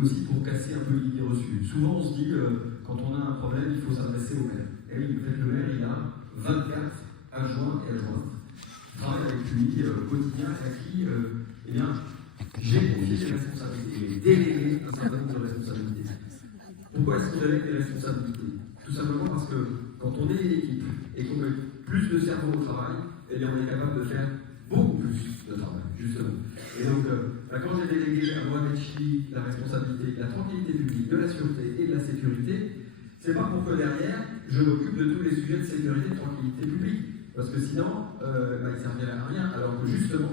aussi pour casser un peu l'idée reçue. Souvent on se dit, quand on a un problème, il faut s'adresser au maire. Et oui, en fait, le maire, il a 24 adjoints et adjointes. Je travaille avec lui au quotidien, à qui, eh bien, j'ai confié des responsabilités, j'ai délégué un certain nombre de responsabilités. Pourquoi est-ce qu'on délègue des responsabilités? Tout simplement parce que quand on est une équipe et qu'on met plus de cerveau au travail, eh bien, on est capable de faire beaucoup plus de travail, justement. Et donc, quand j'ai délégué à Mohamed Chili la responsabilité de la tranquillité publique, de la sûreté et de la sécurité, c'est pas pour que derrière, je m'occupe de tous les sujets de sécurité et de tranquillité publique. Parce que sinon, il servirait à rien. Alors que justement,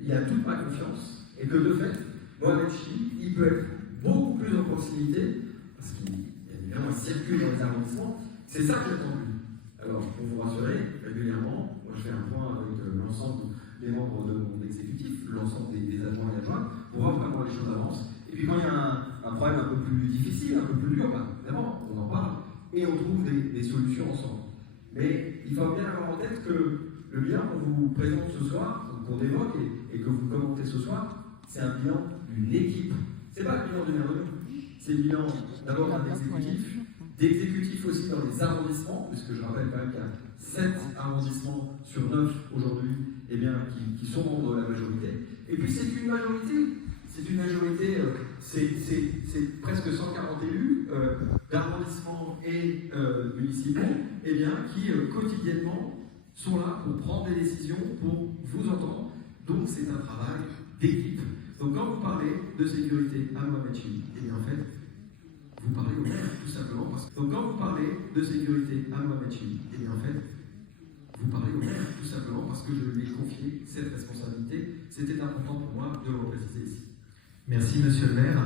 il y a toute ma confiance et que de fait, Mohamed Chili, il peut être beaucoup plus en proximité, parce qu'il évidemment circule dans les arrondissements. C'est ça que j'attends de lui. Alors, pour vous rassurer, régulièrement, moi je fais un point avec l'ensemble des membres de mon exécutif, l'ensemble des adjoints et adjointes, pour voir vraiment les choses avancent. Et puis quand il y a un problème un peu plus difficile, un peu plus dur, évidemment, on en parle et on trouve des solutions ensemble. Mais il faut bien avoir en tête que le bilan qu'on vous présente ce soir, qu'on évoque et que vous commentez ce soir, c'est un bilan d'une équipe. C'est pas le bilan d'une réunion, c'est le bilan d'abord d'un exécutif, d'exécutifs aussi dans les arrondissements, puisque je rappelle quand même qu'il y a 7 arrondissements sur 9 aujourd'hui eh bien, qui sont membres de la majorité. Et puis c'est une majorité, c'est presque 140 élus d'arrondissements et municipaux eh bien, qui quotidiennement sont là pour prendre des décisions, pour vous entendre. Donc c'est un travail d'équipe. Donc quand vous parlez de sécurité à Mohamed Chili, eh bien en fait, vous parlez au maire, tout simplement. Donc quand vous parlez de sécurité à Mohamed Chili, eh bien en fait, vous parlez au maire, tout simplement parce que je lui ai confié cette responsabilité. C'était important pour moi de le préciser ici. Merci, monsieur le maire.